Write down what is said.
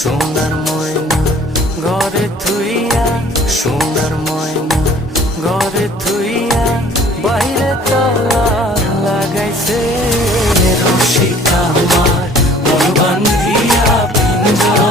সোনার ময়না ঘরে থুইয়া, সোনার ময়না ঘরে থুইয়া, বাইরে তালা লাগাইছে। রসিক আমার মন বান্ধিয়া পিঞ্জরা